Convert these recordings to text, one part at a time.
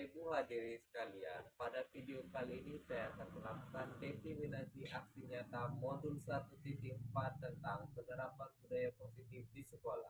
Ibu hadirin sekalian, pada video kali ini saya akan melakukan definisi aksi nyata modul 1.4 tentang penerapan budaya positif di sekolah.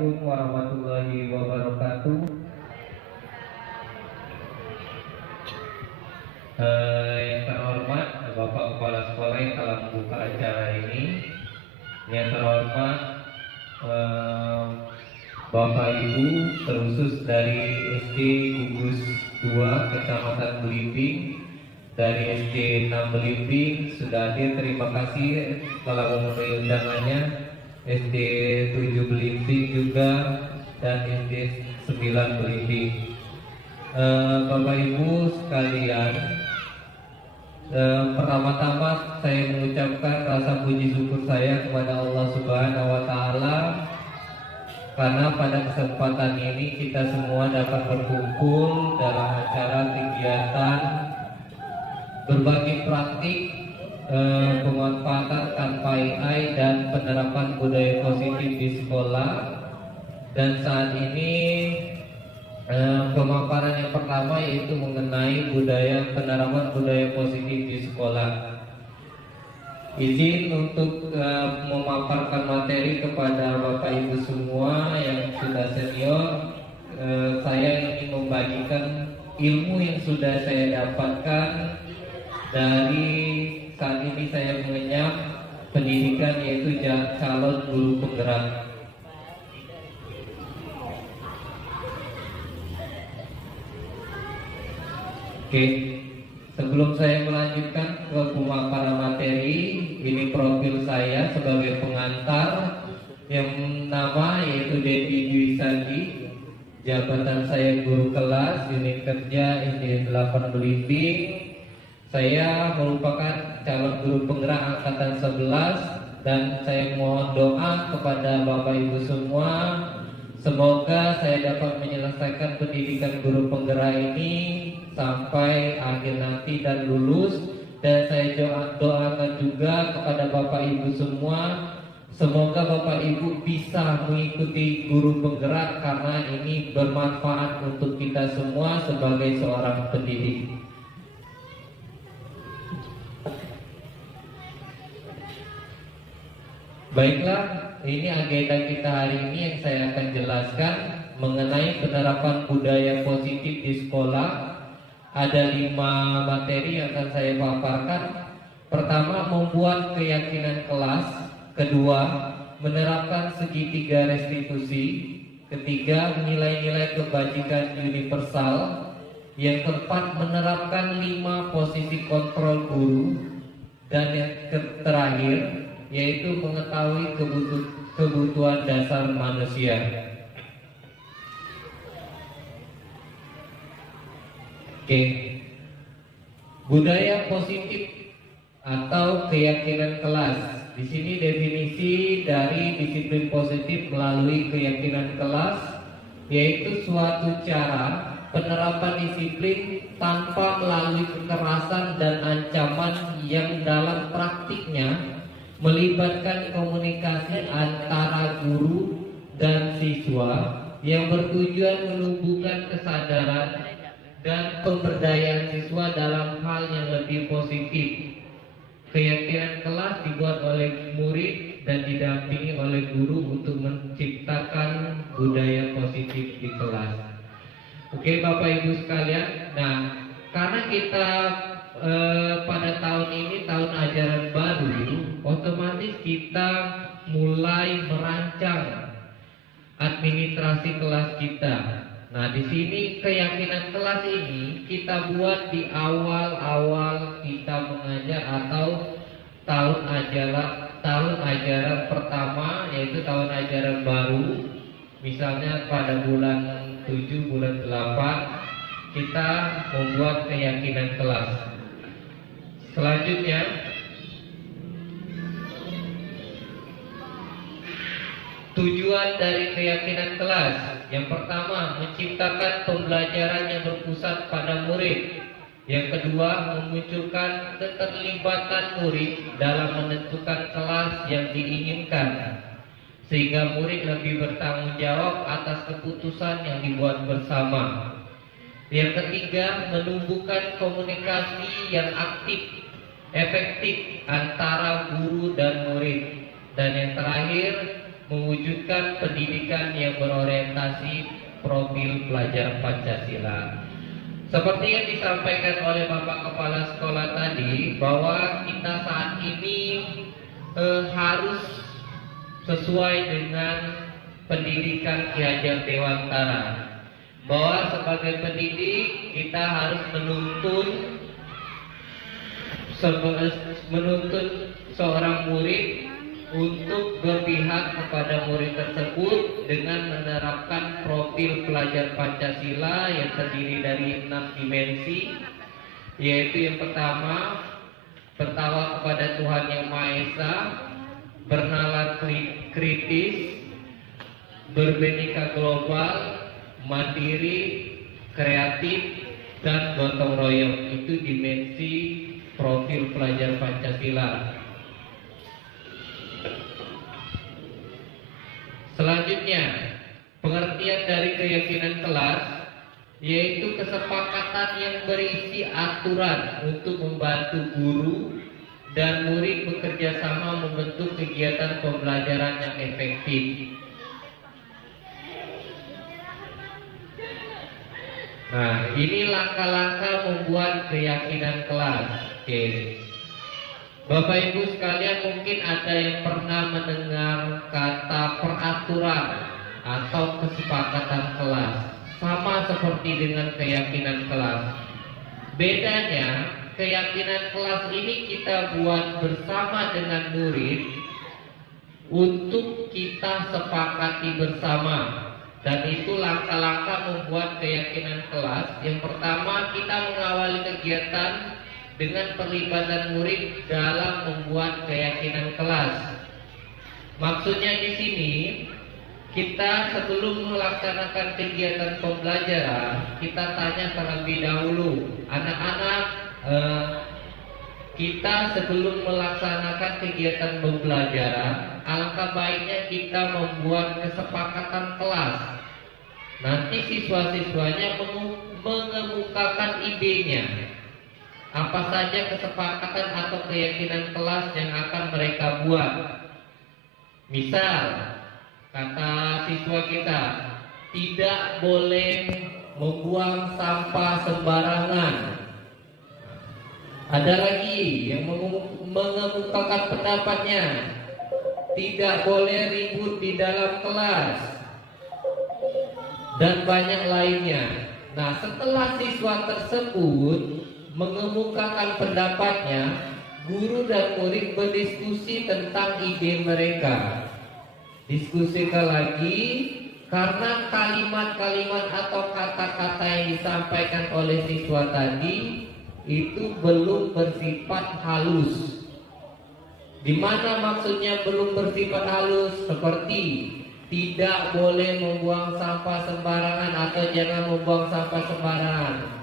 Warahmatullahi wabarakatuh. Yang terhormat Bapak Kepala Sekolah yang telah membuka acara ini, yang terhormat Bapak Ibu terusus dari SD Gugus 2 Kecamatan Belimbing, dari SD 6 Belimbing sudah hadir, terima kasih telah memenuhi undangannya. SD 7 Belimbing juga dan SD 9 Belimbing. Bapak Ibu sekalian, pertama-tama saya mengucapkan rasa puji syukur saya kepada Allah Subhanahu wa Ta'ala karena pada kesempatan ini kita semua dapat berkumpul dalam acara kegiatan berbagi praktik pemanfaatan tanpa AI dan penerapan budaya positif di sekolah. Dan saat ini pemaparan yang pertama yaitu mengenai penerapan budaya positif di sekolah. Izin untuk memaparkan materi kepada Bapak Ibu semua yang sudah senior. Saya ingin membagikan ilmu yang sudah saya dapatkan dari saat ini saya mengenyam pendidikan, yaitu calon guru penggerak. Oke, sebelum saya melanjutkan ke pemaparan materi, ini profil saya sebagai pengantar, yang nama yaitu Dedi Dwi Sandi. Jabatan saya guru kelas, unit kerja SD 8 Belimbing. Saya merupakan calon guru penggerak angkatan 11 dan saya mohon doa kepada Bapak Ibu semua, semoga saya dapat menyelesaikan pendidikan guru penggerak ini sampai akhir nanti dan lulus. Dan saya doakan juga kepada Bapak Ibu semua, semoga Bapak Ibu bisa mengikuti guru penggerak karena ini bermanfaat untuk kita semua sebagai seorang pendidik. Baiklah, ini agenda kita hari ini yang saya akan jelaskan mengenai penerapan budaya positif di sekolah. Ada 5 materi yang akan saya paparkan. Pertama, membuat keyakinan kelas. Kedua, menerapkan segitiga restitusi. Ketiga, nilai-nilai kebajikan universal. Yang keempat, menerapkan 5 posisi kontrol guru. Dan yang terakhir yaitu mengetahui kebutuhan dasar manusia. Oke. Budaya positif atau keyakinan kelas. Di sini definisi dari disiplin positif melalui keyakinan kelas, yaitu suatu cara penerapan disiplin tanpa melalui kekerasan dan ancaman yang dalam praktiknya melibatkan komunikasi antara guru dan siswa yang bertujuan menumbuhkan kesadaran dan pemberdayaan siswa dalam hal yang lebih positif. Keyakinan kelas dibuat oleh murid dan didampingi oleh guru untuk menciptakan budaya positif di kelas. Oke Bapak Ibu sekalian, nah karena kita pada tahun ini tahun ajaran baru, otomatis kita mulai merancang administrasi kelas kita. Nah, di sini keyakinan kelas ini kita buat di awal-awal kita mengajar atau tahun ajaran pertama, yaitu tahun ajaran baru. Misalnya pada bulan 7, bulan 8 kita membuat keyakinan kelas. Selanjutnya, tujuan dari keyakinan kelas. Yang pertama, menciptakan pembelajaran yang berpusat pada murid. Yang kedua, memunculkan keterlibatan murid dalam menentukan kelas yang diinginkan, sehingga murid lebih bertanggung jawab atas keputusan yang dibuat bersama. Yang ketiga, menumbuhkan komunikasi yang aktif, efektif antara guru dan murid. Dan yang terakhir, mewujudkan pendidikan yang berorientasi profil pelajar Pancasila. Seperti yang disampaikan oleh Bapak Kepala Sekolah tadi, bahwa kita saat ini harus sesuai dengan pendidikan Ki Hajar Dewantara. Bahwa sebagai pendidik kita harus menuntun seorang murid untuk berpihak kepada murid tersebut dengan menerapkan profil pelajar Pancasila yang terdiri dari 6 dimensi, yaitu yang pertama, bertawakal kepada Tuhan Yang Maha Esa, bernalar kritis, berbhinneka global, mandiri, kreatif, dan gotong royong. Itu dimensi profil pelajar Pancasila. Selanjutnya, pengertian dari keyakinan kelas, yaitu kesepakatan yang berisi aturan untuk membantu guru dan murid bekerja sama membentuk kegiatan pembelajaran yang efektif. Nah, ini langkah-langkah membuat keyakinan kelas. Oke. Bapak Ibu sekalian, mungkin ada yang pernah mendengar kata peraturan atau kesepakatan kelas. Sama seperti dengan keyakinan kelas. Bedanya, keyakinan kelas ini kita buat bersama dengan murid untuk kita sepakati bersama. Dan itu langkah-langkah membuat keyakinan kelas. Yang pertama, kita mengawali kegiatan dengan perlibatan murid dalam membuat keyakinan kelas. Maksudnya di sini, kita sebelum melaksanakan kegiatan pembelajaran, kita tanya terlebih dahulu, anak-anak, kita sebelum melaksanakan kegiatan pembelajaran, alangkah baiknya kita membuat kesepakatan kelas. Nanti siswa-siswanya mengemukakan idenya. Apa saja kesepakatan atau keyakinan kelas yang akan mereka buat. Misal, kata siswa kita, tidak boleh membuang sampah sembarangan. Ada lagi yang mengemukakan pendapatnya, tidak boleh ribut di dalam kelas, dan banyak lainnya. Nah, setelah siswa tersebut mengemukakan pendapatnya, guru dan murid berdiskusi tentang ide mereka. Diskusikan lagi, karena kalimat-kalimat atau kata-kata yang disampaikan oleh siswa tadi itu belum bersifat halus. Di mana maksudnya belum bersifat halus? Seperti tidak boleh membuang sampah sembarangan atau jangan membuang sampah sembarangan.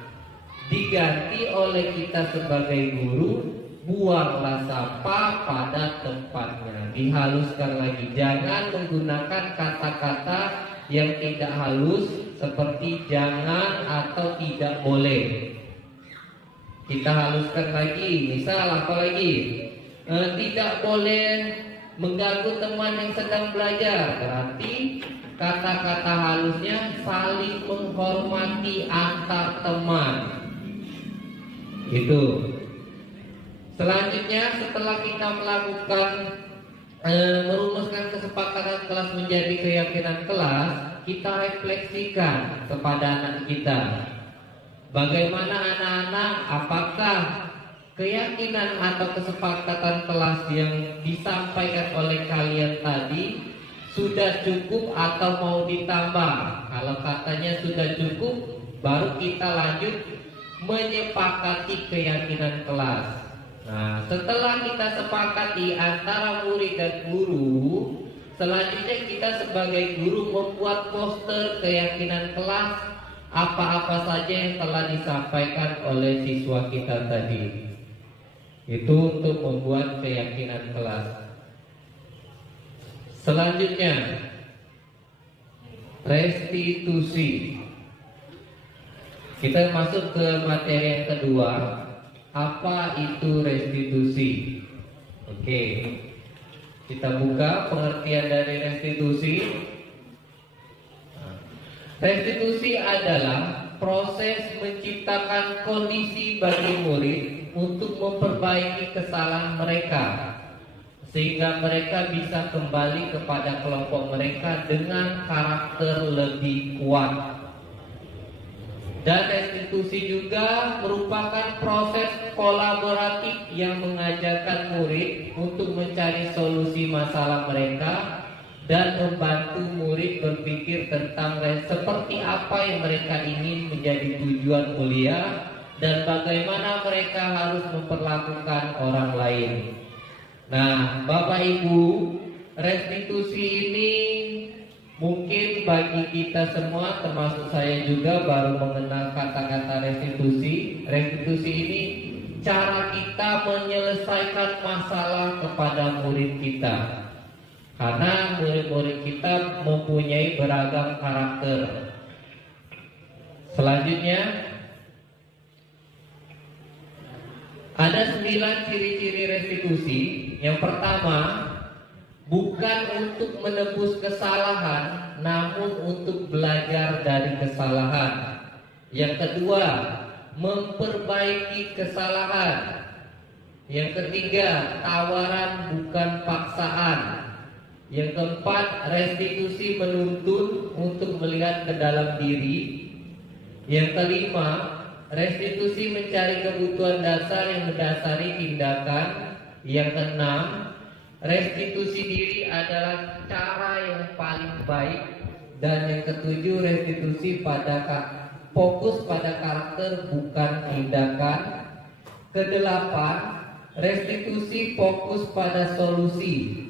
Diganti oleh kita sebagai guru, buanglah sampah pada tempatnya. Dihaluskan lagi, jangan menggunakan kata-kata yang tidak halus seperti jangan atau tidak boleh. Kita haluskan lagi, misal apa lagi? Tidak boleh mengganggu teman yang sedang belajar. Berarti kata-kata halusnya saling menghormati antar teman. Itu. Selanjutnya setelah kita melakukan merumuskan kesepakatan kelas menjadi keyakinan kelas, kita refleksikan kepada anak kita. Bagaimana anak-anak, apakah keyakinan atau kesepakatan kelas yang disampaikan oleh kalian tadi sudah cukup atau mau ditambah? Kalau katanya sudah cukup, baru kita lanjut menyepakati keyakinan kelas. Nah, setelah kita sepakati antara murid dan guru, selanjutnya kita sebagai guru membuat poster keyakinan kelas apa-apa saja yang telah disampaikan oleh siswa kita tadi. Itu untuk membuat keyakinan kelas. Selanjutnya, restitusi. Kita masuk ke materi yang kedua. Apa itu restitusi? Oke, kita buka pengertian dari restitusi. Restitusi adalah proses menciptakan kondisi bagi murid untuk memperbaiki kesalahan mereka, sehingga mereka bisa kembali kepada kelompok mereka dengan karakter lebih kuat. Dan restitusi juga merupakan proses kolaboratif yang mengajarkan murid untuk mencari solusi masalah mereka dan membantu murid berpikir tentang seperti apa yang mereka ingin menjadi tujuan mulia dan bagaimana mereka harus memperlakukan orang lain. Nah, Bapak Ibu, restitusi ini mungkin bagi kita semua, termasuk saya juga, baru mengenal kata-kata restitusi. Restitusi ini cara kita menyelesaikan masalah kepada murid kita, karena murid-murid kita mempunyai beragam karakter. Selanjutnya, ada 9 ciri-ciri restitusi. Yang pertama, bukan untuk menebus kesalahan, namun untuk belajar dari kesalahan. Yang kedua, memperbaiki kesalahan. Yang ketiga, tawaran bukan paksaan. Yang keempat, restitusi menuntun untuk melihat ke dalam diri. Yang kelima, restitusi mencari kebutuhan dasar yang mendasari tindakan. Yang keenam, restitusi diri adalah cara yang paling baik. Dan yang ketujuh, restitusi fokus pada karakter bukan tindakan. Kedelapan, restitusi fokus pada solusi.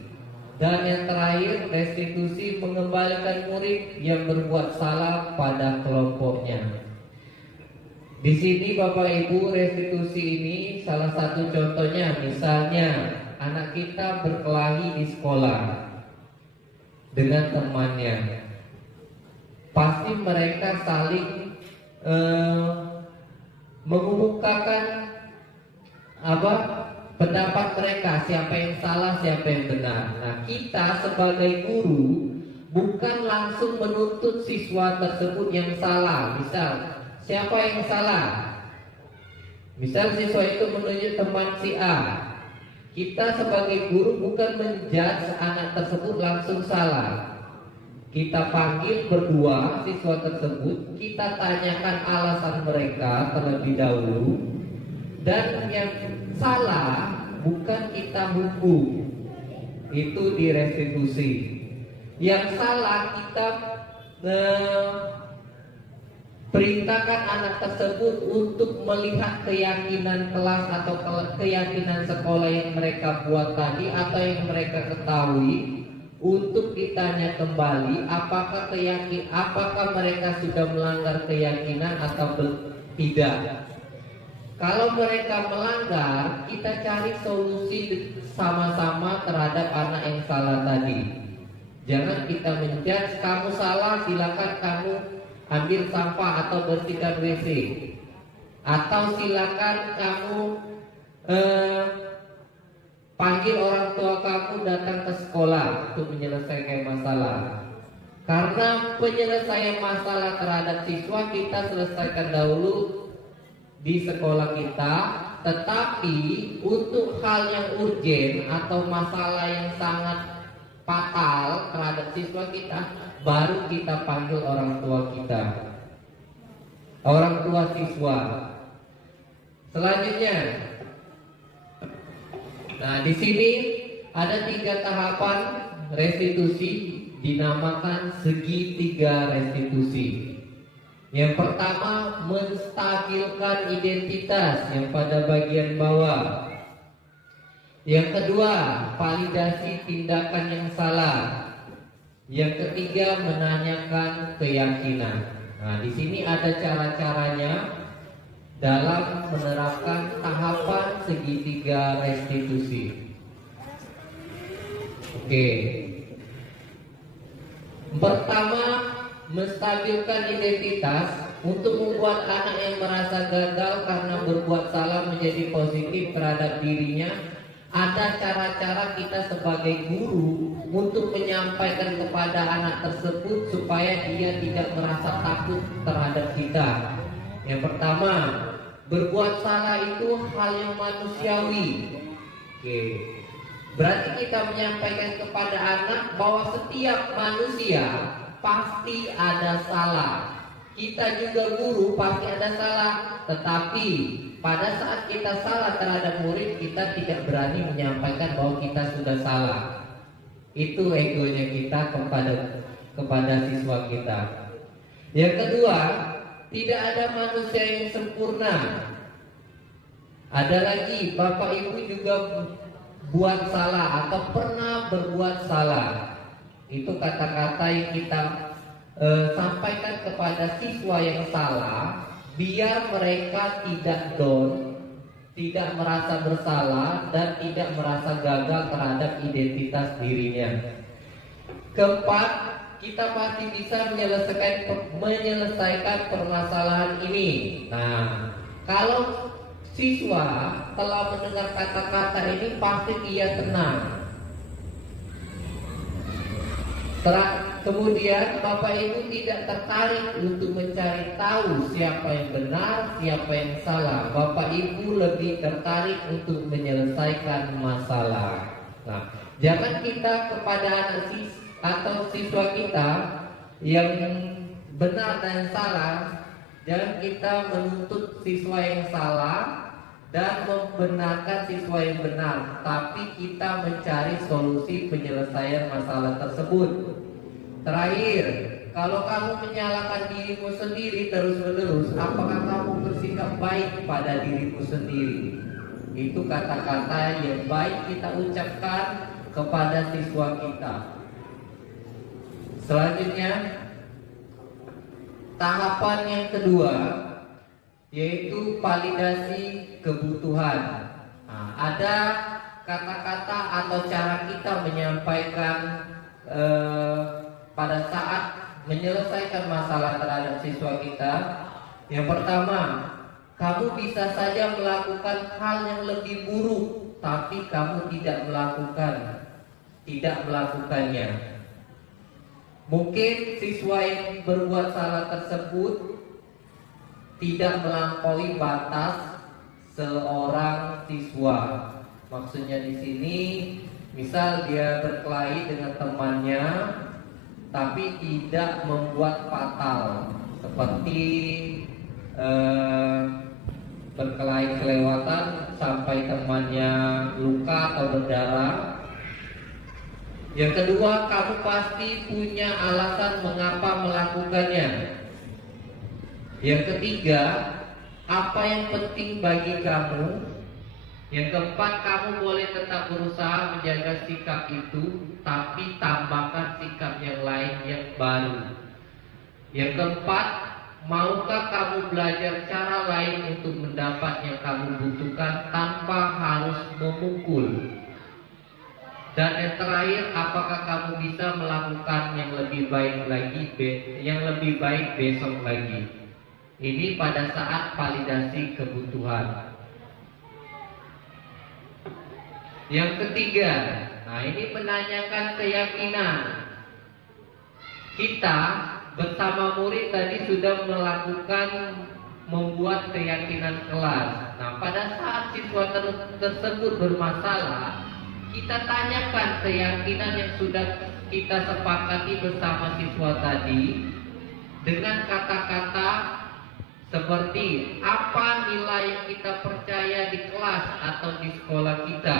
Dan yang terakhir, restitusi mengembalikan murid yang berbuat salah pada kelompoknya. Di sini Bapak Ibu, restitusi ini salah satu contohnya, misalnya anak kita berkelahi di sekolah dengan temannya, pasti mereka saling mengumumkakan pendapat mereka, siapa yang salah, siapa yang benar. Nah, kita sebagai guru bukan langsung menuntut siswa tersebut yang salah. Misal, siapa yang salah? Misal siswa itu menunjuk teman si A. Kita sebagai guru bukan menjudge anak tersebut langsung salah. Kita panggil berdua siswa tersebut, kita tanyakan alasan mereka terlebih dahulu. Dan yang salah bukan kita hukum, itu di restitusi. Yang salah kita perintahkan anak tersebut untuk melihat keyakinan kelas atau keyakinan sekolah yang mereka buat tadi atau yang mereka ketahui, untuk ditanya kembali apakah mereka sudah melanggar keyakinan atau tidak. Kalau mereka melanggar, kita cari solusi sama-sama terhadap anak yang salah tadi. Jangan kita menjudge, kamu salah, silakan kamu ambil sampah atau bersihkan WC, atau silakan kamu panggil orang tua kamu datang ke sekolah untuk menyelesaikan masalah. Karena penyelesaian masalah terhadap siswa kita selesaikan dahulu di sekolah kita, Tetapi untuk hal yang urgen atau masalah yang sangat fatal terhadap siswa kita, baru kita panggil orang tua kita, orang tua siswa. Selanjutnya, nah di sini ada 3 tahapan restitusi, dinamakan segitiga restitusi. Yang pertama, menstabilkan identitas yang pada bagian bawah. Yang kedua, validasi tindakan yang salah. Yang ketiga, menanyakan keyakinan. Nah, di sini ada cara-caranya dalam menerapkan tahapan segitiga restitusi. Oke. Pertama, menstabilkan identitas. Untuk membuat anak yang merasa gagal karena berbuat salah menjadi positif terhadap dirinya, ada cara-cara kita sebagai guru untuk menyampaikan kepada anak tersebut supaya dia tidak merasa takut terhadap kita. Yang pertama, berbuat salah itu hal yang manusiawi. Oke. Berarti kita menyampaikan kepada anak bahwa setiap manusia pasti ada salah. Kita juga guru pasti ada salah. Tetapi pada saat kita salah terhadap murid, kita tidak berani menyampaikan bahwa kita sudah salah. Itu egonya kita kepada siswa kita. Yang kedua, tidak ada manusia yang sempurna. Ada lagi, Bapak Ibu juga buat salah atau pernah berbuat salah. Itu kata-kata yang kita sampaikan kepada siswa yang salah, biar mereka tidak down, tidak merasa bersalah, dan tidak merasa gagal terhadap identitas dirinya. Keempat, kita pasti bisa menyelesaikan permasalahan ini. Nah, kalau siswa telah mendengar kata-kata ini, pasti dia tenang. Kemudian Bapak Ibu tidak tertarik untuk mencari tahu siapa yang benar, siapa yang salah. Bapak Ibu lebih tertarik untuk menyelesaikan masalah. Nah, jangan kita kepada anak atau siswa kita yang benar dan salah, jangan kita menuntut siswa yang salah dan membenarkan siswa yang benar, tapi kita mencari solusi penyelesaian masalah tersebut. Terakhir, kalau kamu menyalahkan dirimu sendiri terus-menerus, apakah kamu bersikap baik pada dirimu sendiri? Itu kata-kata yang baik kita ucapkan kepada siswa kita. Selanjutnya, tahapan yang kedua, yaitu validasi kebutuhan. Nah, ada kata-kata atau cara kita menyampaikan pada saat menyelesaikan masalah terhadap siswa kita. Yang pertama, kamu bisa saja melakukan hal yang lebih buruk, tapi kamu tidak melakukannya. Mungkin siswa yang berbuat salah tersebut tidak melampaui batas seorang siswa. Maksudnya di sini, misal dia berkelahi dengan temannya, tapi tidak membuat fatal, seperti berkelahi kelewatan sampai temannya luka atau berdarah. Yang kedua, kamu pasti punya alasan mengapa melakukannya. Yang ketiga, apa yang penting bagi kamu. Yang keempat, kamu boleh tetap berusaha menjaga sikap itu, tapi tambahkan sikap yang lain yang baru. Yang keempat, maukah kamu belajar cara lain untuk mendapat yang kamu butuhkan tanpa harus memukul? Dan yang terakhir, apakah kamu bisa melakukan yang lebih baik besok lagi? Ini pada saat validasi kebutuhan. Yang ketiga, nah ini menanyakan keyakinan. Kita bersama murid tadi sudah membuat keyakinan kelas. Nah, pada saat siswa tersebut bermasalah, kita tanyakan keyakinan yang sudah kita sepakati bersama siswa tadi dengan kata-kata seperti apa nilai yang kita percaya di kelas atau di sekolah kita.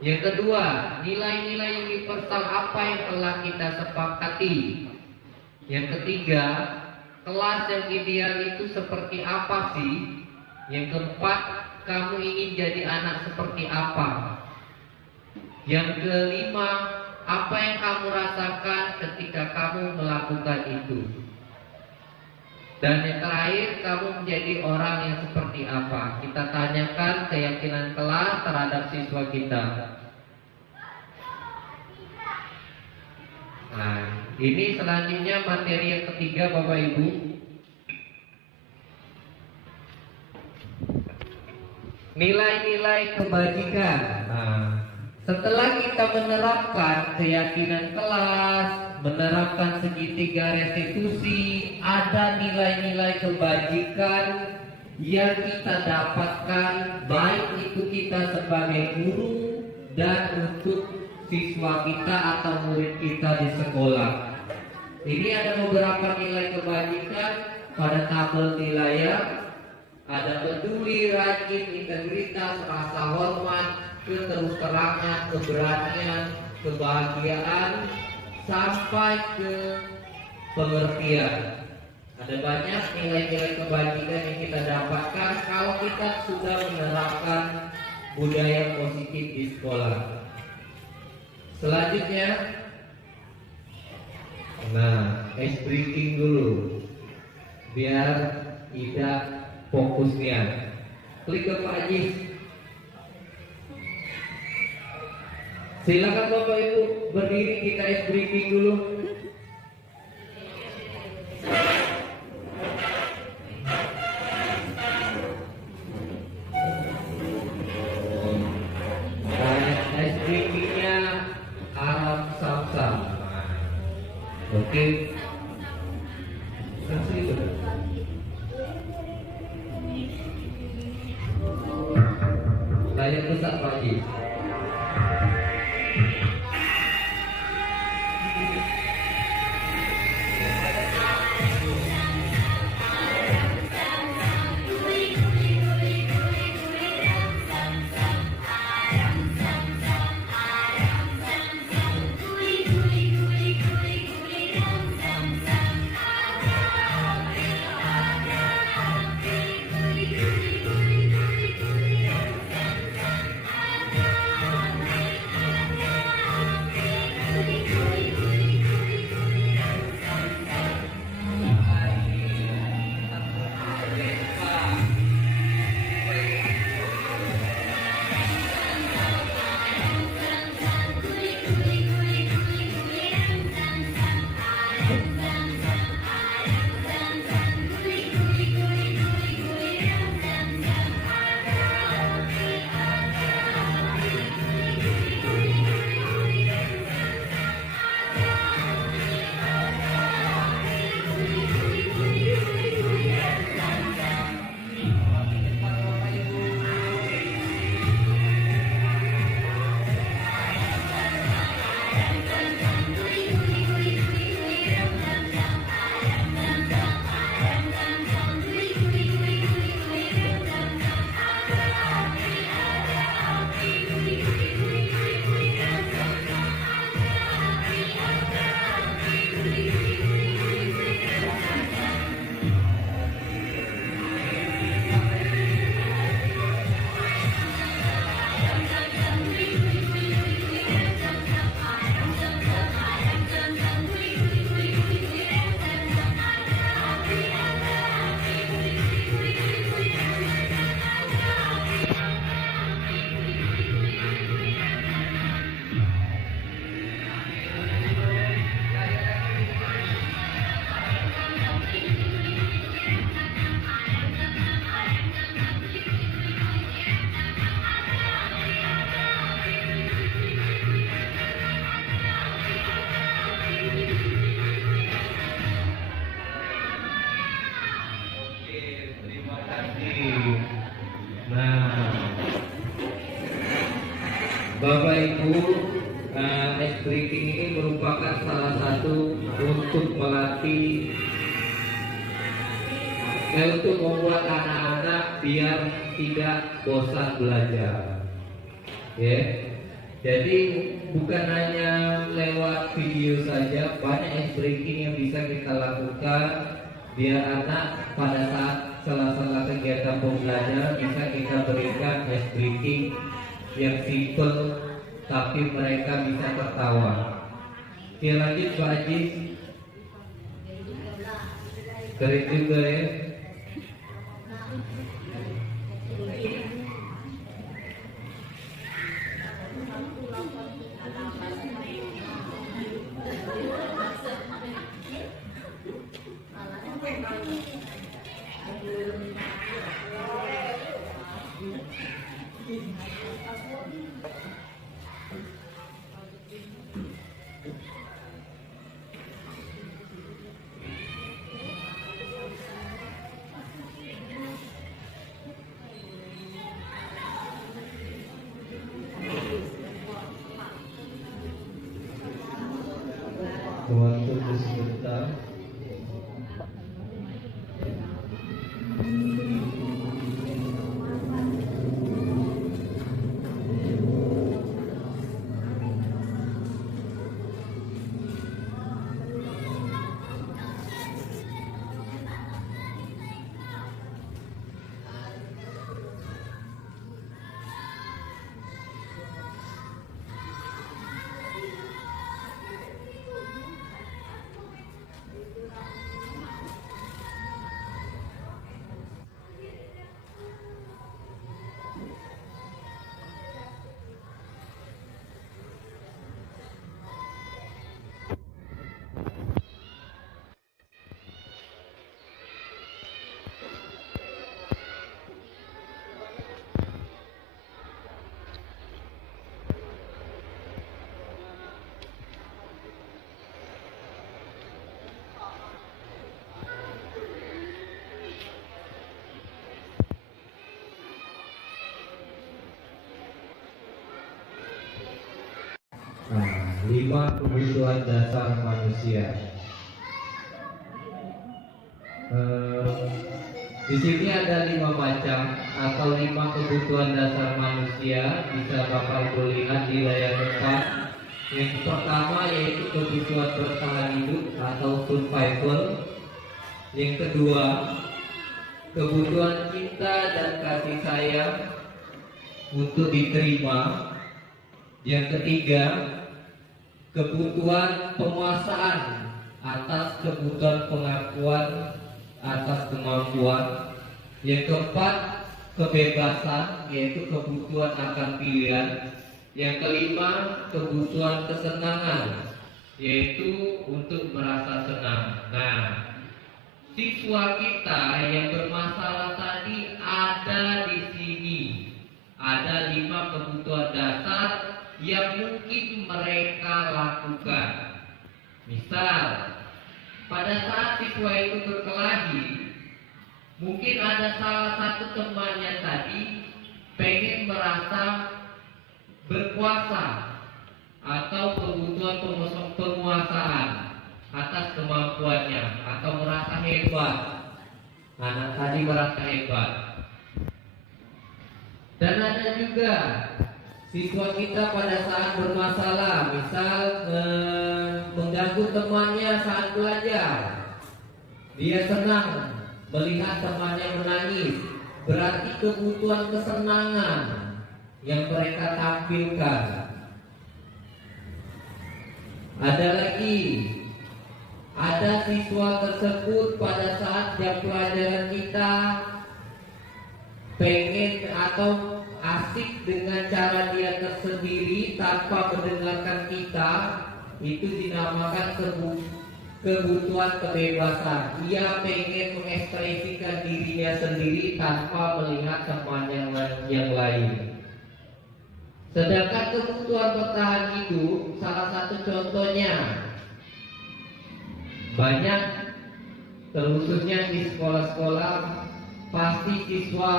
Yang kedua, nilai-nilai universal apa yang telah kita sepakati. Yang ketiga, kelas yang ideal itu seperti apa sih? Yang keempat, kamu ingin jadi anak seperti apa? Yang kelima, apa yang kamu rasakan ketika kamu melakukan itu? Dan yang terakhir, kamu menjadi orang yang seperti apa? Kita tanyakan keyakinan kelas terhadap siswa kita. Nah, ini selanjutnya materi yang ketiga, Bapak Ibu. Nilai-nilai kebajikan. Nah, setelah kita menerapkan keyakinan kelas, menerapkan segitiga restitusi, ada nilai-nilai kebajikan yang kita dapatkan, baik itu kita sebagai guru dan untuk siswa kita atau murid kita di sekolah. Ini ada beberapa nilai kebajikan pada tabel nilai ya. Ada peduli, rajin, integritas, rasa hormat, keterus-terangan, keberanian, kebahagiaan, sampai ke pengertian. Ada banyak nilai-nilai kebajikan yang kita dapatkan kalau kita sudah menerapkan budaya positif di sekolah. Selanjutnya, ice breaking dulu biar tidak fokusnya. Klik ke Pak Haji. Silakan Bapak Ibu berdiri, kita ice breaking dulu. Ice breakingnya Arab Samsam. Oke. Kasih itu. Layar besar Pak Haji. Bapak Ibu, ice breaking ini merupakan salah satu untuk melatih, untuk membuat anak-anak biar tidak bosan belajar. Ya, jadi bukan hanya lewat video saja, banyak ice breaking yang bisa kita lakukan biar anak pada saat sela-sela kegiatan pembelajaran bisa kita berikan ice breaking yang simple tapi mereka bisa tertawa. Oke, lanjut Pak Haji. Keren juga ya. Tuhan tunggu sebentar. Nah, 5 kebutuhan dasar manusia. Di sini ada 5 macam atau 5 kebutuhan dasar manusia. Bisa Bapak Ibu lihat di layar depan. Yang pertama yaitu kebutuhan bertahan hidup atau survival. Yang kedua, kebutuhan cinta dan kasih sayang untuk diterima. Yang ketiga, kebutuhan penguasaan atas kebutuhan pengakuan atas kemampuan. Yang keempat, kebebasan, yaitu kebutuhan akan pilihan. Yang kelima, kebutuhan kesenangan, yaitu untuk merasa senang. Nah, siswa kita yang bermasalah tadi ada di sini. Ada 5 kebutuhan dasar yang mungkin mereka lakukan. Misal, pada saat siswa itu berkelahi, mungkin ada salah satu temannya tadi pengen merasa berkuasa atau kebutuhan penguasaan atas kemampuannya atau merasa hebat. Anak tadi merasa hebat. Dan ada juga siswa kita pada saat bermasalah, misal mengganggu temannya saat belajar. Dia senang melihat temannya menangis, berarti kebutuhan kesenangan yang mereka tampilkan. Ada lagi, ada siswa tersebut pada saat jam pelajaran kita pengen atau asik dengan cara dia tersendiri tanpa mendengarkan kita, itu dinamakan kebutuhan kebebasan. Ia pengen mengekspresikan dirinya sendiri tanpa melihat teman yang lain. Sedangkan kebutuhan bertahan hidup, salah satu contohnya banyak, terkhususnya di sekolah-sekolah, pasti siswa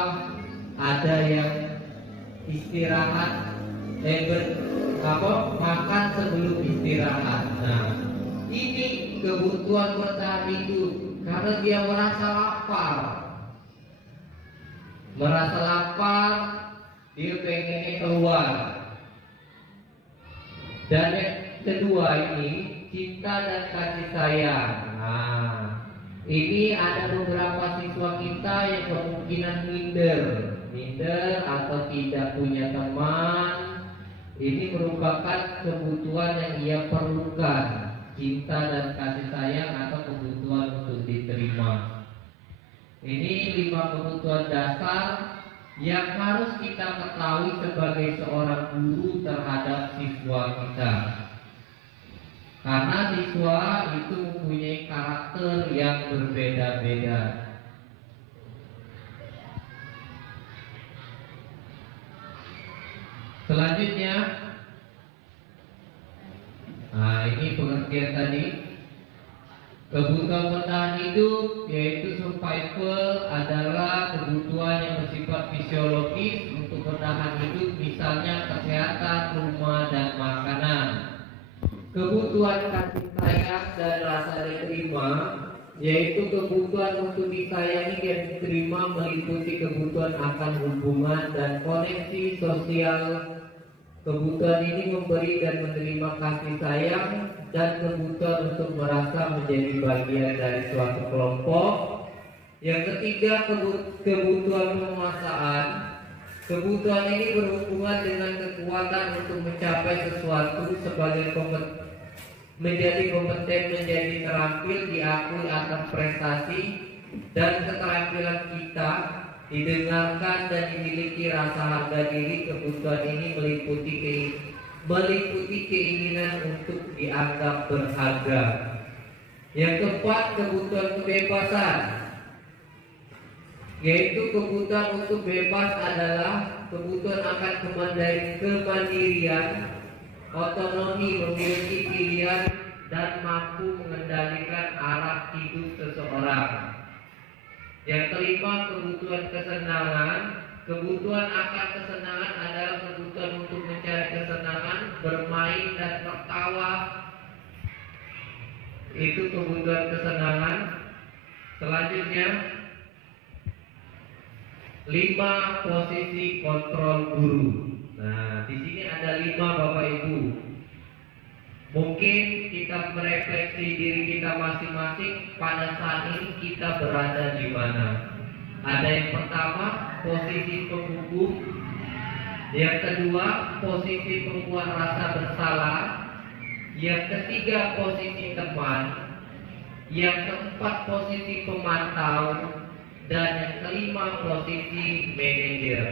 ada yang istirahat makan sebelum istirahat. Nah, ini kebutuhan bertahan hidup karena dia merasa lapar, dia pengennya keluar. Dan yang kedua ini cinta dan kasih sayang. Nah, ini ada beberapa siswa kita yang kemungkinan minder atau tidak punya teman. Ini merupakan kebutuhan yang ia perlukan, cinta dan kasih sayang atau kebutuhan untuk diterima. Ini 5 kebutuhan dasar yang harus kita ketahui sebagai seorang guru terhadap siswa kita. Karena siswa itu mempunyai karakter yang berbeda-beda. Selanjutnya, nah ini pengertian tadi. Kebutuhan bertahan hidup yaitu survival adalah kebutuhan yang bersifat fisiologis untuk bertahan hidup, misalnya kesehatan, rumah, dan makanan. Kebutuhan kasih sayang dan rasa diterima yaitu kebutuhan untuk disayangi dan diterima, meliputi kebutuhan akan hubungan dan koneksi sosial. Kebutuhan ini memberi dan menerima kasih sayang dan kebutuhan untuk merasa menjadi bagian dari suatu kelompok. Yang ketiga, kebutuhan penguasaan. Kebutuhan ini berhubungan dengan kekuatan untuk mencapai sesuatu sebagai menjadi kompeten, menjadi terampil, diakui atas prestasi dan keterampilan kita, didengarkan dan dimiliki rasa harga diri. Kebutuhan ini meliputi keinginan untuk dianggap berharga. Yang keempat, kebutuhan kebebasan, yaitu kebutuhan untuk bebas adalah kebutuhan akan kemandirian, otonomi, memiliki pilihan dan mampu mengendalikan arah hidup seseorang. Yang kelima, kebutuhan kesenangan. Kebutuhan akan kesenangan adalah kebutuhan untuk mencari kesenangan, bermain dan tertawa. Itu kebutuhan kesenangan. Selanjutnya, 5 posisi kontrol guru. Nah, di sini ada 5 Bapak Ibu. Mungkin kita merefleksi diri kita masing-masing pada saat ini kita berada di mana. Ada yang pertama, posisi penghukum. Yang kedua, posisi pembuat rasa bersalah. Yang ketiga, posisi teman. Yang keempat, posisi pemantau. Dan yang kelima, posisi manajer.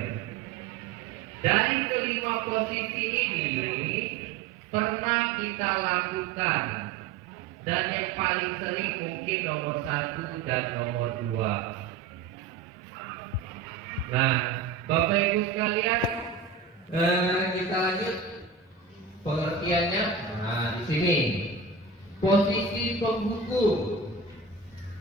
Dari kelima posisi ini pernah kita lakukan, dan yang paling sering mungkin nomor 1 dan nomor 2. Nah, Bapak Ibu sekalian, kita lanjut pengertiannya. Nah, di sini posisi penghukum.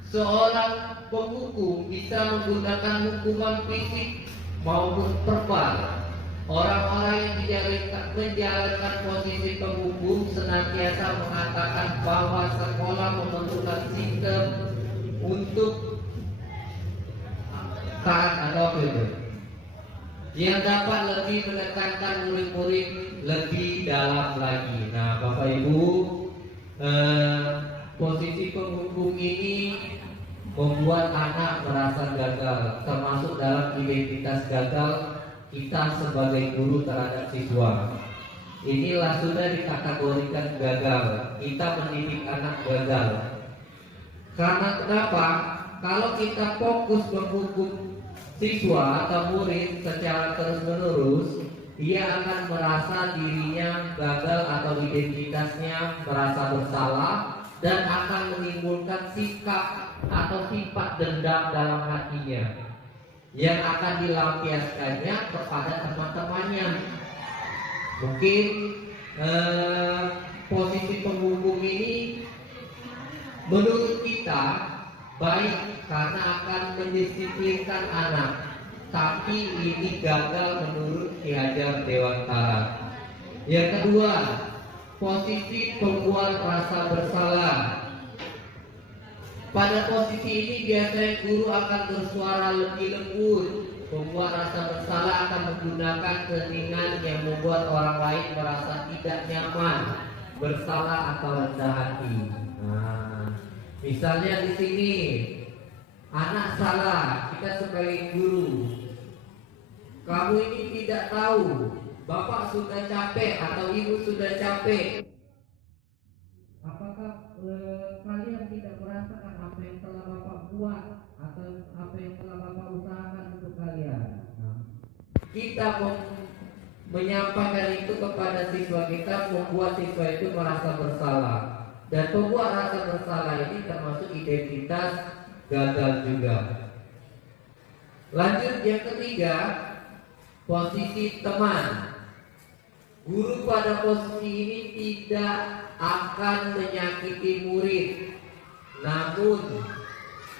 Seorang penghukum bisa menggunakan hukuman fisik maupun verbal. Orang-orang yang menjalankan posisi penghukum senantiasa mengatakan bahwa sekolah memerlukan sistem untuk taat atau yang dapat lebih menekankan murid-murid lebih dalam lagi. Nah, Bapak Ibu, posisi penghukum ini membuat anak merasa gagal, termasuk dalam identitas gagal kita sebagai guru terhadap siswa. Inilah sudah dikategorikan gagal. Kita mendidik anak gagal. Karena kenapa? Kalau kita fokus menghukum siswa atau murid secara terus-menerus, ia akan merasa dirinya gagal atau identitasnya merasa bersalah dan akan menimbulkan sikap atau sifat dendam dalam hatinya yang akan dilampiaskannya kepada teman-temannya. Mungkin posisi penghukum ini menurut kita baik karena akan mendisiplinkan anak, tapi ini gagal menurut Ki Hajar Dewantara. Yang kedua, posisi pembuat rasa bersalah. Pada posisi ini biasanya guru akan bersuara lebih lembut. Pembuat rasa bersalah akan menggunakan keningan yang membuat orang lain merasa tidak nyaman, bersalah atau rendah hati. Nah, misalnya di sini anak salah, kita sebagai guru, kamu ini tidak tahu, bapak sudah capek atau ibu sudah capek. Apakah kalian tidak merasakan apa yang telah bapak buat atau apa yang telah bapak usahakan untuk kalian? Kita menyampaikan itu kepada siswa kita, membuat siswa itu merasa bersalah. Dan pembuat rasa bersalah ini termasuk identitas gagal juga. Lanjut yang ketiga, posisi teman. Guru pada posisi ini tidak akan menyakiti murid, namun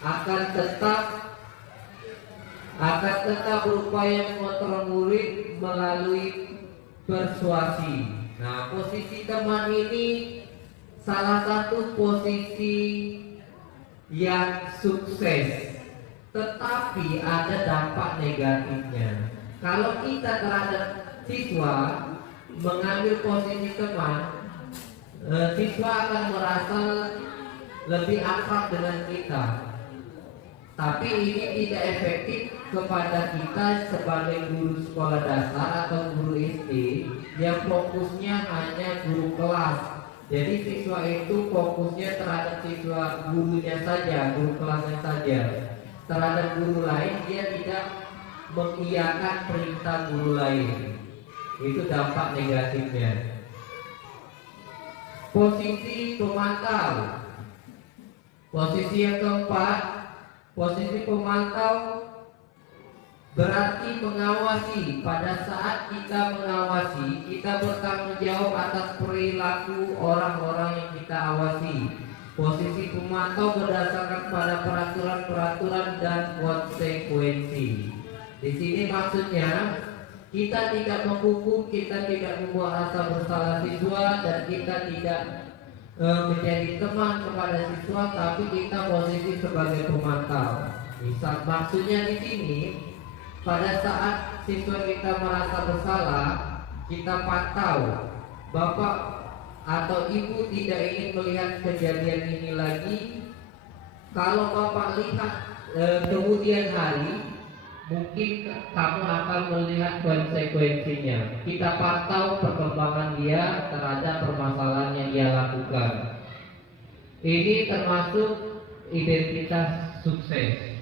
akan tetap berupaya mengontrol murid melalui persuasi. Nah, posisi teman ini salah satu posisi yang sukses, tetapi ada dampak negatifnya. Kalau kita terhadap siswa mengambil posisi teman, siswa akan merasa lebih akrab dengan kita. Tapi ini tidak efektif kepada kita sebagai guru sekolah dasar atau guru SD yang fokusnya hanya guru kelas. Jadi siswa itu fokusnya terhadap siswa gurunya saja, guru kelasnya saja. Terhadap guru lain dia tidak mengiyakan perintah guru lain. Itu dampak negatifnya. Posisi pemantau. Posisi yang keempat, posisi pemantau berarti mengawasi. Pada saat kita mengawasi, kita bertanggung jawab atas perilaku orang-orang yang kita awasi. Posisi pemantau berdasarkan pada peraturan-peraturan dan konsekuensi. Di sini maksudnya kita tidak menghukum, kita tidak membuat rasa bersalah siswa, dan kita tidak menjadi teman kepada siswa, tapi kita posisi sebagai pemantau. Misal maksudnya di sini, pada saat siswa kita merasa bersalah, kita pantau. Bapak atau ibu tidak ingin melihat kejadian ini lagi. Kalau bapak lihat kemudian hari, mungkin kamu akan melihat konsekuensinya. Kita pantau perkembangan dia terhadap permasalahan yang dia lakukan. Ini termasuk identitas sukses.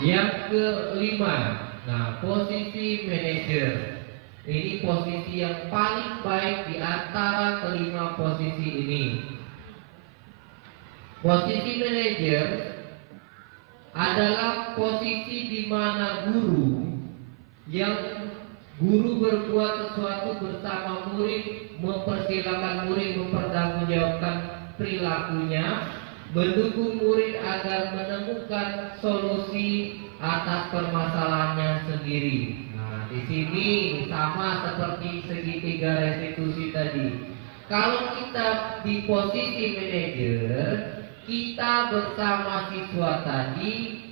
Yang kelima, nah, posisi manajer. Ini posisi yang paling baik di antara kelima posisi ini. Posisi manajer adalah posisi di mana guru berbuat sesuatu bersama murid, mempersilahkan murid mempertanggungjawabkan perilakunya, mendukung murid agar menemukan solusi atas permasalahannya sendiri. Nah, di sini sama seperti segitiga restitusi tadi. Kalau kita di posisi manajer, kita bersama siswa tadi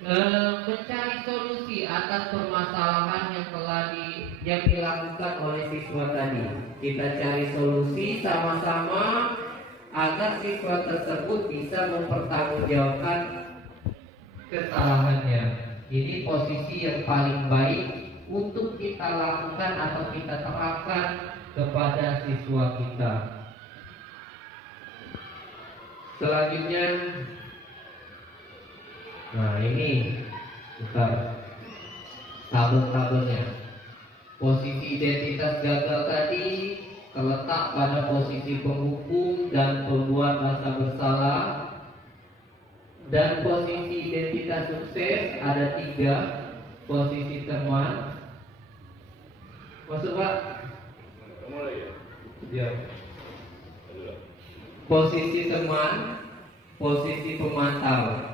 mencari solusi atas permasalahan yang dilakukan oleh siswa tadi. Kita cari solusi sama-sama agar siswa tersebut bisa mempertanggungjawabkan kesalahannya. Ini posisi yang paling baik untuk kita lakukan atau kita terapkan kepada siswa kita. Selanjutnya, nah ini tabel-tabelnya. Posisi identitas gagal tadi terletak pada posisi penghukum dan pembuat rasa bersalah. Dan posisi identitas sukses ada 3. Posisi teman. Masuk Pak? Ya. Posisi teman, posisi pemantau,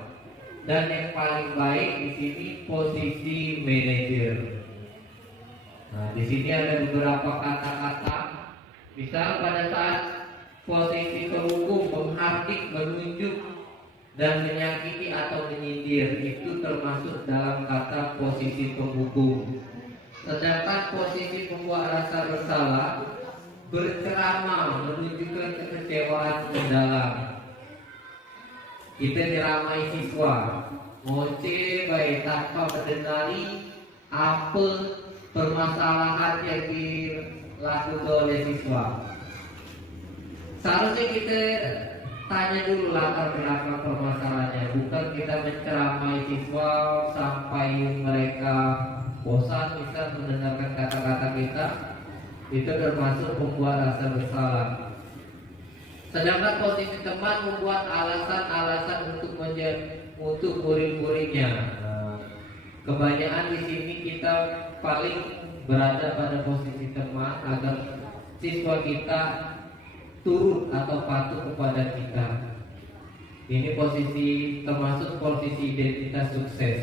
dan yang paling baik di sini posisi manajer. Nah, di sini ada beberapa kata-kata. Misal pada saat posisi penghukum menghardik, menunjuk, dan menyakiti atau menyindir, itu termasuk dalam kata posisi penghukum. Sedangkan posisi membuat rasa bersalah, berceramah, menunjukkan kekecewaan mendalam. Kita diramai siswa, ngoceh baik tanpa mendenari apa permasalahan yang dilakukan oleh siswa. Seharusnya kita tanya dulu latar belakang permasalahannya, bukan kita menceramai siswa sampai mereka bosan misal mendengarkan kata-kata kita. Itu termasuk membuat rasa bersalah. Sedangkan posisi teman membuat alasan-alasan untuk murid-muridnya. Kebanyakan di sini kita paling berada pada posisi teman agar siswa kita turut atau patuh kepada kita. Ini posisi termasuk posisi identitas sukses.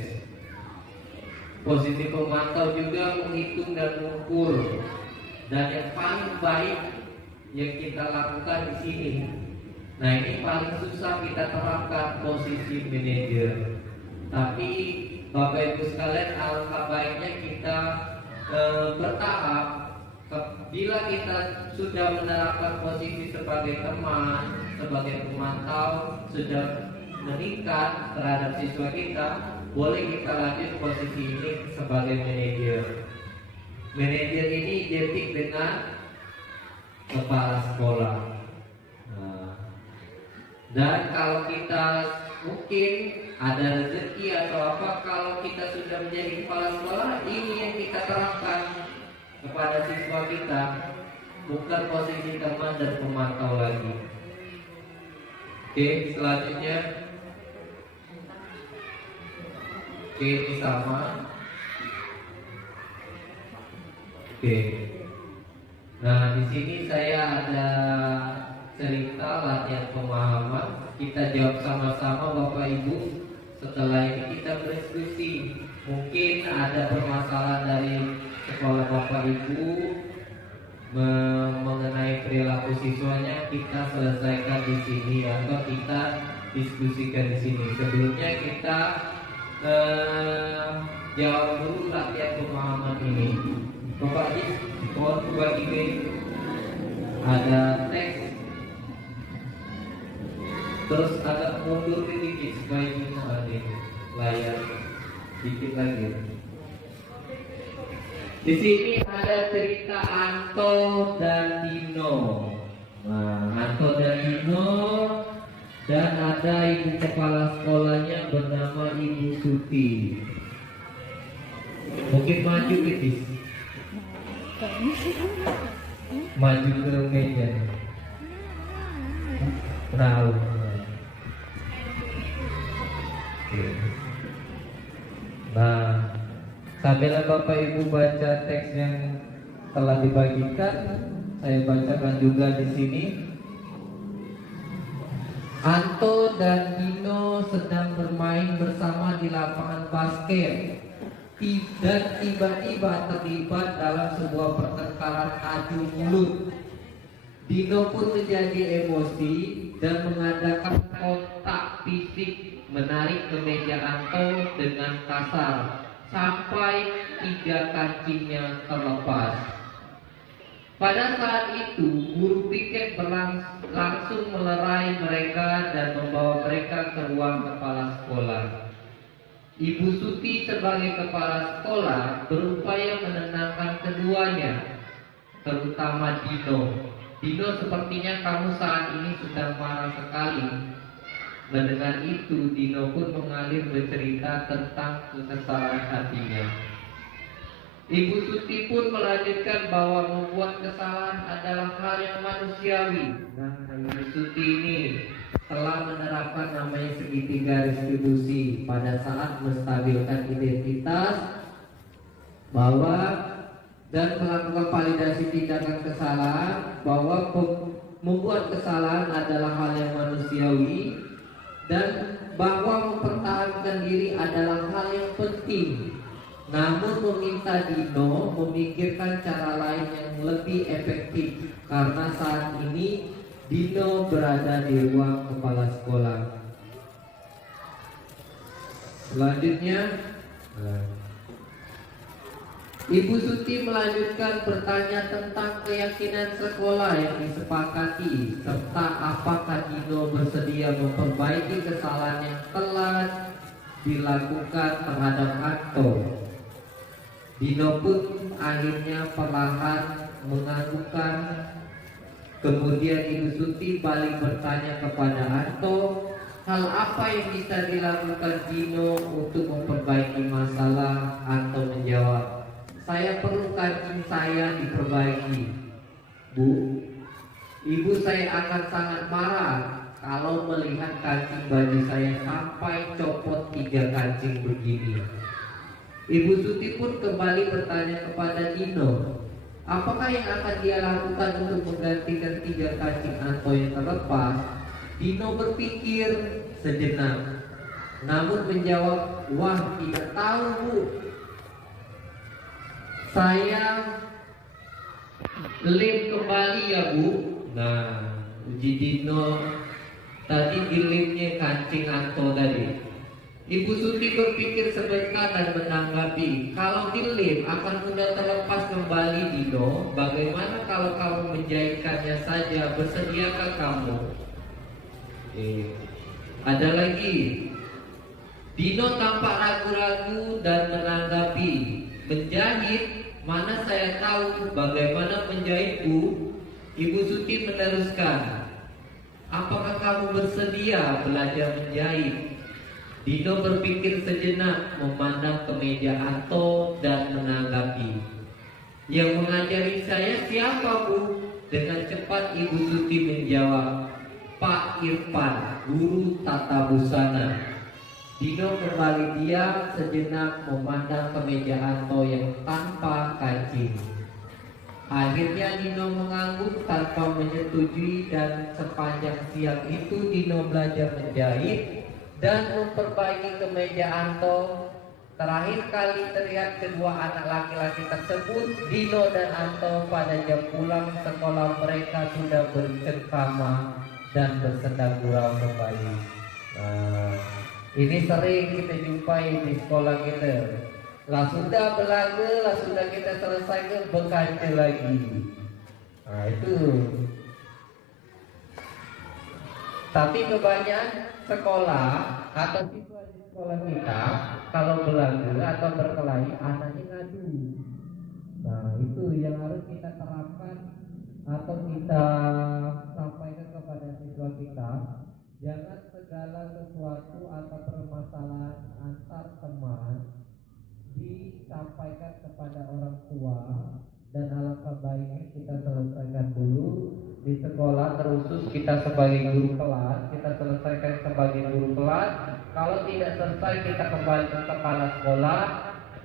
Posisi pemantau juga menghitung dan mengukur. Dan yang paling baik yang kita lakukan di sini. Nah, ini paling susah kita terapkan posisi manajer. Tapi Bapak Ibu sekalian, alangkah baiknya kita bertahap. Bila kita sudah menerapkan posisi sebagai teman, sebagai pemantau, sudah meningkat terhadap siswa kita, boleh kita lanjut posisi ini sebagai manajer. Manajer ini identik dengan kepala sekolah. Dan kalau kita mungkin ada rezeki atau apa, kalau kita sudah menjadi kepala sekolah, ini yang kita terapkan kepada siswa kita, bukan posisi teman dan pemantau lagi. Oke, selanjutnya. Oke, ini sama. Oke. Nah, di sini saya ada cerita latihan pemahaman. Kita jawab sama-sama Bapak Ibu. Setelah ini kita berdiskusi. Mungkin ada permasalahan dari sekolah Bapak Ibu mengenai perilaku siswanya, kita selesaikan di sini atau kita diskusikan di sini. Sebelumnya kita jawab dulu latihan pemahaman ini. Bapak Haji, mohon bagi ada teks, terus agak mundur sedikit supaya bisa ada layar sedikit lagi. Di sini ada cerita Anto dan Dino. Nah, Anto dan Dino, dan ada ibu kepala sekolahnya bernama Ibu Suti. Mungkin maju Itis. Maju ke meja. Tahu. Nah, sambil Bapak Ibu baca teks yang telah dibagikan, saya bacakan juga di sini. Anto dan Dino sedang bermain bersama di lapangan basket. Dan tiba-tiba terlibat dalam sebuah pertengkaran adu mulut. Dino pun menjadi emosi dan mengadakan kontak fisik, menarik kemeja Anto dengan kasar sampai 3 kancingnya terlepas. Pada saat itu, guru piket langsung melerai mereka dan membawa mereka ke ruang kepala sekolah. Ibu Suti sebagai kepala sekolah berupaya menenangkan keduanya, terutama Dino. Dino, sepertinya kamu saat ini sedang marah sekali. Mendengar itu, Dino pun mengalir bercerita tentang kekesalan hatinya. Ibu Suti pun melanjutkan bahwa membuat kesalahan adalah hal yang manusiawi. Nah, Ibu Suti ini telah menerapkan namanya segitiga distribusi pada saat menstabilkan identitas bahwa dan melakukan validasi tindakan kesalahan, bahwa membuat kesalahan adalah hal yang manusiawi dan bahwa mempertahankan diri adalah hal yang penting. namun meminta Dino memikirkan cara lain yang lebih efektif karena saat ini Dino berada di ruang kepala sekolah. Selanjutnya, Ibu Suti melanjutkan bertanya tentang keyakinan sekolah yang disepakati serta apakah Dino bersedia memperbaiki kesalahan yang telah dilakukan terhadap Anto. Dino pun akhirnya perlahan menganggukkan. Kemudian Ibu Suti balik bertanya kepada Anto, hal apa yang bisa dilakukan Dino untuk memperbaiki masalah? Anto menjawab, saya perlu kancing saya diperbaiki, Bu. Ibu saya akan sangat marah kalau melihat kancing baju saya sampai copot 3 kancing begini. Ibu Suti pun kembali bertanya kepada Dino, apakah yang akan dia lakukan untuk menggantikan 3 kancing Anto yang terlepas? Dino berpikir sejenak, namun menjawab, wah tidak tahu, Bu. Saya lem kembali ya, Bu. Nah, uji Dino tadi dilemnya kancing Anto tadi. Ibu Suti berpikir sebentar dan menanggapi, kalau dilem akan mudah terlepas kembali Dino. Bagaimana kalau kamu menjahitkannya saja? Bersediakah kamu? Ada lagi. Dino tampak ragu-ragu dan menanggapi, menjahit? Mana saya tahu bagaimana menjahit, Bu. Ibu Suti meneruskan, apakah kamu bersedia belajar menjahit? Dino berpikir sejenak, memandang ke meja Anto dan menanggapi, yang mengajari saya siapa, Bu? Dengan cepat Ibu Suti menjawab, Pak Irfan, guru tata busana. Dino kembali diam sejenak memandang ke meja Anto yang tanpa kancing. Akhirnya Dino mengangguk tanpa menyetujui dan sepanjang siang itu Dino belajar menjahit dan memperbaiki kemeja Anto. Terakhir kali terlihat kedua anak laki-laki tersebut, Dino dan Anto, pada jam pulang sekolah mereka sudah bercengkrama dan bersenda gurau kembali. Nah, ini sering kita jumpai di sekolah kita. Lah sudah belaga, lah sudah kita selesai berkaca lagi. Nah itu. Tapi kebanyakan sekolah atau siswa di sekolah kita kalau belaga atau berkelahi anaknya ngadu. Nah itu yang harus kita terapkan atau kita sampaikan kepada siswa kita. Jangan segala sesuatu atau permasalahan antar teman disampaikan kepada orang tua, dan alangkah baiknya kita selesaikan dulu di sekolah, terusus kita sebagai guru kelas, kita selesaikan sebagai guru kelas. Kalau tidak selesai kita kembali ke kepala sekolah,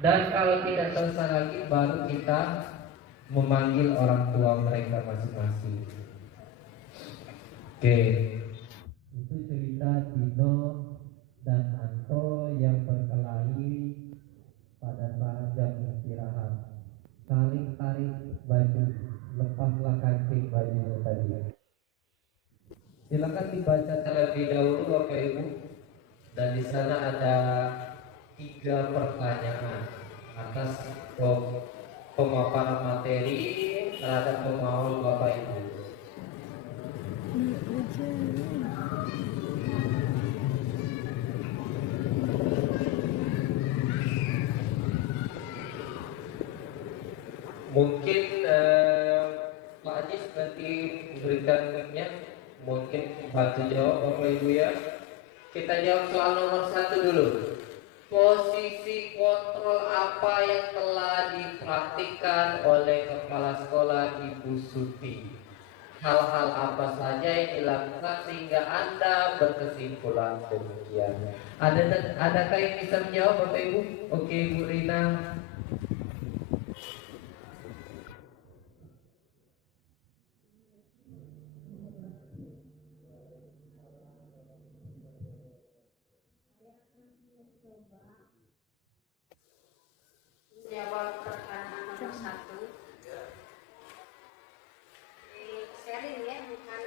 dan kalau tidak selesai lagi baru kita memanggil orang tua mereka masing-masing. Oke, itu cerita Dino dan Anto yang berkelahi pada saat jam istirahat. Saling tarik baju, lepaslah kancing baju tadi. Silakan dibaca terlebih dahulu Bapak Ibu. Dan di sana ada 3 pertanyaan atas pemaparan materi terhadap pemahaman Bapak Ibu. Mungkin Pak Ajis nanti berikan mic-nya, mungkin bantu jawab Bapak Ibu ya. Kita jawab soal nomor 1 dulu. Posisi kontrol apa yang telah dipraktikkan oleh kepala sekolah Ibu Suti? Hal-hal apa saja yang dilakukan sehingga Anda berkesimpulan demikian? Adakah yang bisa menjawab Bapak Ibu? Oke, Bu Rina. satu. Sharing ya, bukan.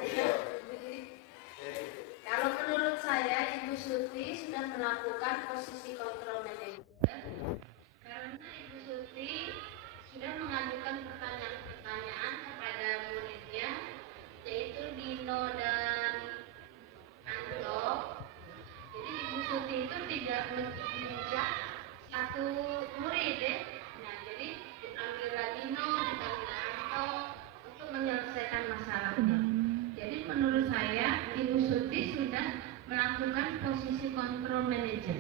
Kalau menurut saya Ibu Suti sudah melakukan posisi kontrol manajer karena Ibu Suti sudah mengajukan pertanyaan-pertanyaan kepada muridnya, yaitu Dino dan Anto. Jadi Ibu Suti itu tidak menginjak satu murid ya. Nah, jadi diambil Dino, diambil Anto untuk menyelesaikan masalahnya. Jadi menurut saya Ibu Suti sudah melakukan posisi kontrol manager.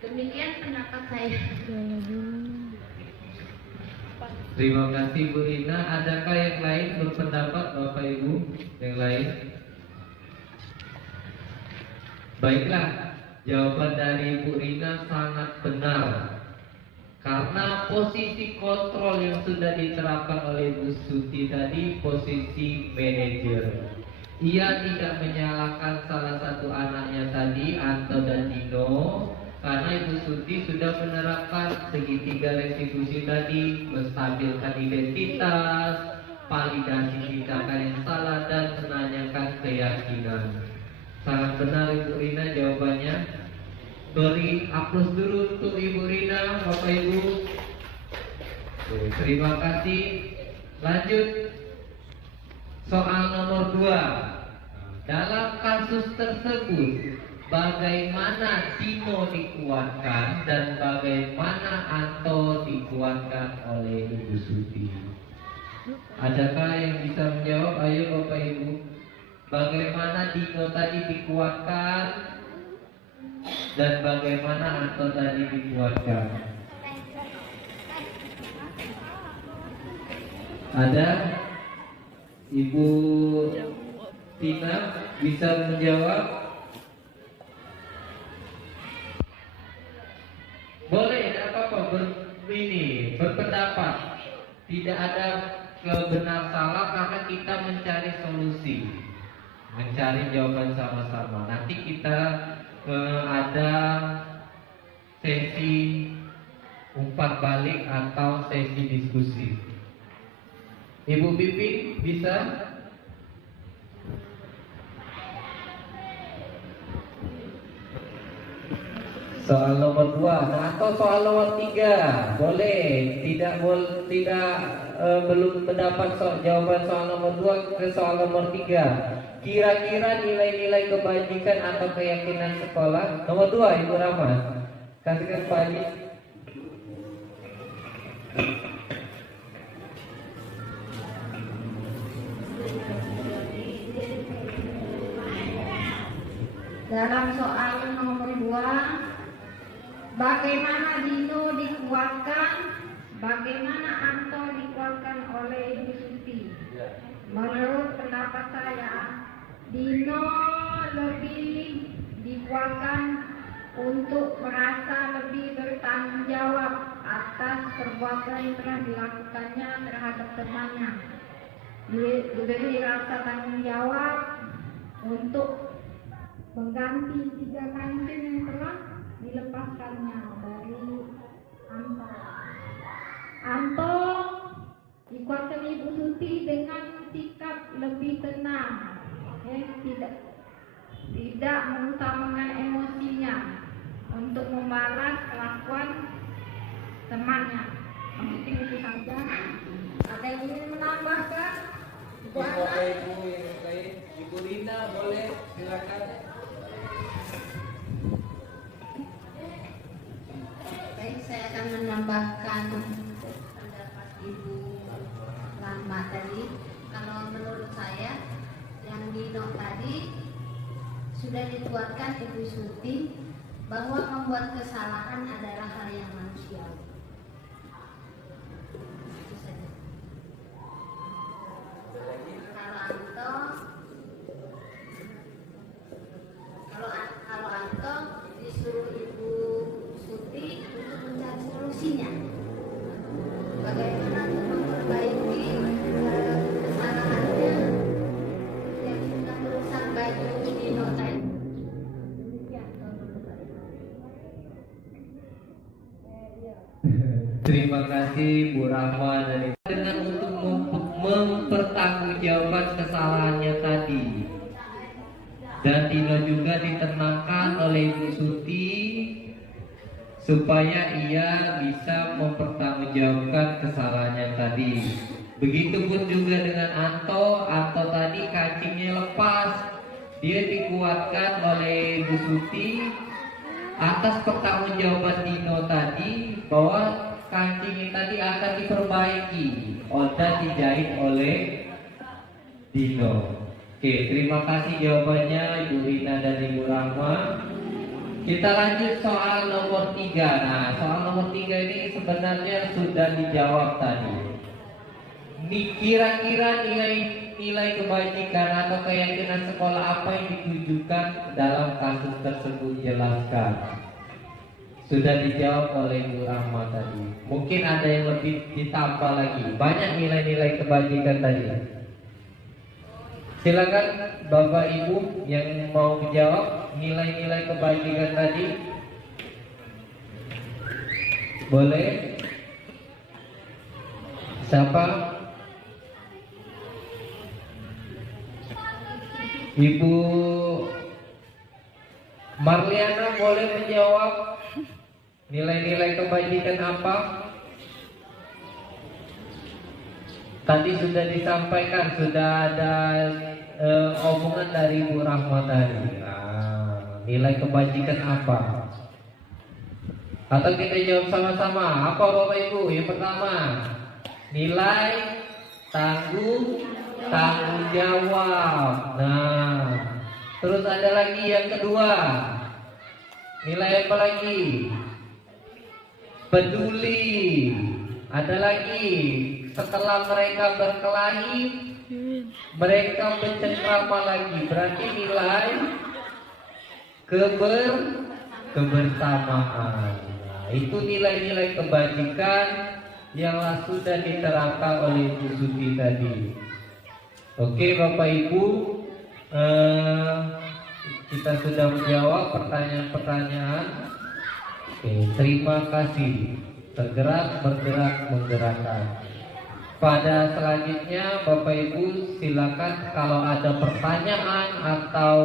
Demikian pendapat saya. Terima kasih Bu Rina. Adakah yang lain berpendapat Bapak Ibu yang lain? Baiklah, jawaban dari Bu Rina sangat benar. Karena posisi kontrol yang sudah diterapkan oleh Bu Suti tadi posisi manajer. Ia tidak menyalahkan salah satu anaknya tadi, Anto dan Dino, karena Ibu Suti sudah menerapkan segitiga restitusi tadi, menstabilkan identitas, validasi tindakan yang salah, dan menanyakan keyakinan. Sangat benar Ibu Rina jawabannya. Beri aplaus dulu untuk Ibu Rina, Bapak Ibu. Terima kasih. Lanjut. Soal nomor 2. Dalam kasus tersebut, bagaimana Dino dikuatkan dan bagaimana Anto dikuatkan oleh Ibu Suti? Adakah yang bisa menjawab? Ayo Bapak Ibu. Bagaimana Dino tadi dikuatkan dan bagaimana Anto tadi dikuatkan? Ada? Ibu Tina bisa menjawab? Boleh, tidak apa-apa berpendapat. Tidak ada kebenar salah karena kita mencari solusi, mencari jawaban sama-sama. Nanti kita ada sesi umpan balik atau sesi diskusi. Ibu Pipi bisa? Soal nomor 2 atau soal nomor 3 boleh. Tidak belum mendapat jawaban soal nomor 2 ke soal nomor 3. Kira-kira nilai-nilai kebajikan atau keyakinan sekolah. Nomor 2 Ibu Rahma. Kasihkan Pak Haji. Dalam soal nomor 2, bagaimana Dino dikuatkan, bagaimana Anto dikuatkan oleh Ibu Suti? Menurut pendapat saya, Dino lebih dikuatkan untuk merasa lebih bertanggung jawab atas perbuatan yang telah dilakukannya terhadap temannya. Diberi rasa tanggung jawab untuk mengganti 3 kantin yang telah dilepaskannya dari Anto. Anto dikuatkan Ibu Suti dengan sikap lebih tenang, tidak mengutamakan emosinya untuk membalas kelakuan temannya. Mungkin itu saja. Ada yang ingin menambahkan? Bapak Ibu yang lain, Ibu Rina boleh silakan. Baik, saya akan menambahkan pendapat Ibu Rahma tadi. Kalau menurut saya, yang Dino tadi sudah dikuatkan Ibu Suti bahwa membuat kesalahan adalah hal yang manusiawi. Itu saja. Kalau Anto disuruh Ibu Suti untuk mencari solusinya, bagaimana untuk memperbaiki kesalahannya yang sudah merusak baju Dino tadi. Demikian kalau menurut saya. Terima kasih Bu Rahma dari dengan untuk mempertanggungjawabkan kesalahannya tadi. Dan Dino juga ditenangkan oleh Ibu Suti supaya ia bisa mempertanggungjawabkan kesalahannya tadi. Begitupun juga dengan Anto. Anto tadi kancingnya lepas. Dia dikuatkan oleh Ibu Suti atas pertanggungjawaban Dino tadi bahwa kancing tadi akan diperbaiki dan dijahit oleh Dino. Oke, terima kasih jawabannya Ibu Rina dan Ibu Rahma. Kita lanjut soal nomor 3. Nah, soal nomor 3 ini sebenarnya sudah dijawab tadi. Kira-kira nilai kebajikan atau keyakinan sekolah apa yang ditujukan dalam kasus tersebut, jelaskan. Sudah dijawab oleh Bu Rahma tadi. Mungkin ada yang lebih ditambah lagi. Banyak nilai-nilai kebajikan tadi. Silakan Bapak Ibu yang mau menjawab nilai-nilai kebajikan tadi. Boleh? Siapa? Ibu Marliana boleh menjawab nilai-nilai kebajikan apa? Tadi sudah disampaikan, sudah ada omongan dari Bu Rahma tadi. Nah, nilai kebajikan apa? Atau kita jawab sama-sama. Apa Bapak Ibu? Yang pertama, nilai tanggung jawab. Nah, terus ada lagi yang kedua. Nilai apa lagi? Peduli. Ada lagi, setelah mereka berkelahi, mereka bercengkrama lagi. Berarti nilai kebersamaan. Nah, itu nilai-nilai kebajikan yang sudah diterapkan oleh Ibu Suti tadi. Oke Bapak Ibu, kita sudah menjawab pertanyaan-pertanyaan. Oke, terima kasih. Tergerak, bergerak, menggerakkan. Pada selanjutnya Bapak Ibu silakan kalau ada pertanyaan atau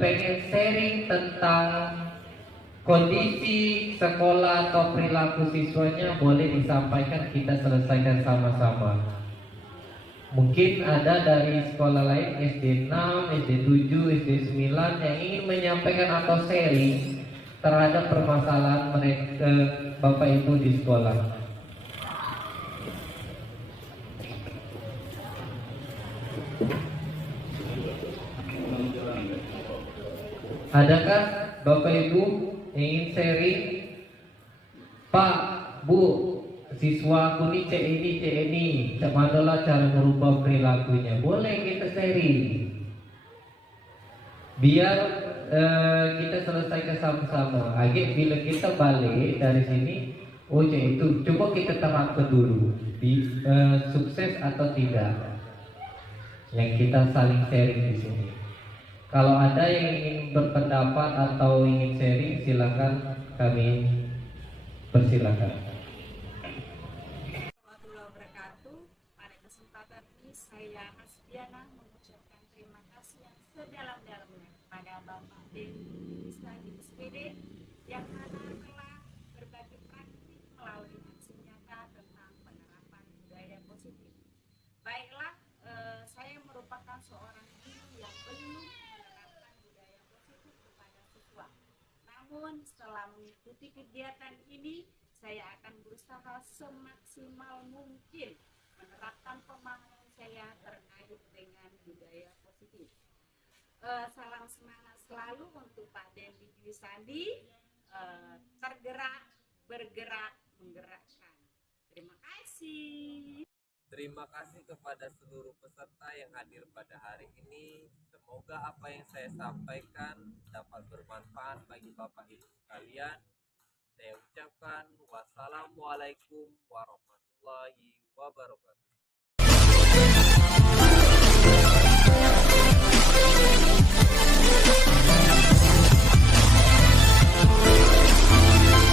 pengen sharing tentang kondisi sekolah atau perilaku siswanya, boleh disampaikan, kita selesaikan sama-sama. Mungkin ada dari sekolah lain, SD 6, SD 7, SD 9 yang ingin menyampaikan atau sharing terhadap permasalahan mereka, Bapak Ibu di sekolah. Adakah Bapak Ibu ingin sharing? Pak, Bu, siswa aku nih cek ini, bagaimana cara merubah perilakunya? Boleh kita sharing, biar kita selesaikan sama-sama. Akhirnya bila kita balik dari sini, oh itu coba kita terapkan dulu, sukses atau tidak, yang kita saling sharing di sini. Kalau ada yang ingin berpendapat atau ingin sharing, silakan, kami persilakan. Warahmatullahi wabarakatuh. Pada kesempatan ini saya Hasbiana mengucapkan terima kasih yang sedalam-dalamnya kepada Bapak Dendi Isadi SPD yang mana telah berbagi praktik melalui aksi nyata tentang penerapan budaya positif. Baiklah, saya merupakan seorang guru yang belum menerapkan budaya positif kepada siswa. Namun setelah mengikuti kegiatan ini, saya akan berusaha semaksimal mungkin menerapkan pemahaman saya terkait dengan budaya positif. Salam semangat selalu untuk Pak Dendi Dwi Sandi, tergerak, bergerak, menggerakkan. Terima kasih. Terima kasih kepada seluruh peserta yang hadir pada hari ini. Semoga apa yang saya sampaikan dapat bermanfaat bagi Bapak Ibu sekalian. Saya ucapkan wassalamualaikum warahmatullahi wabarakatuh.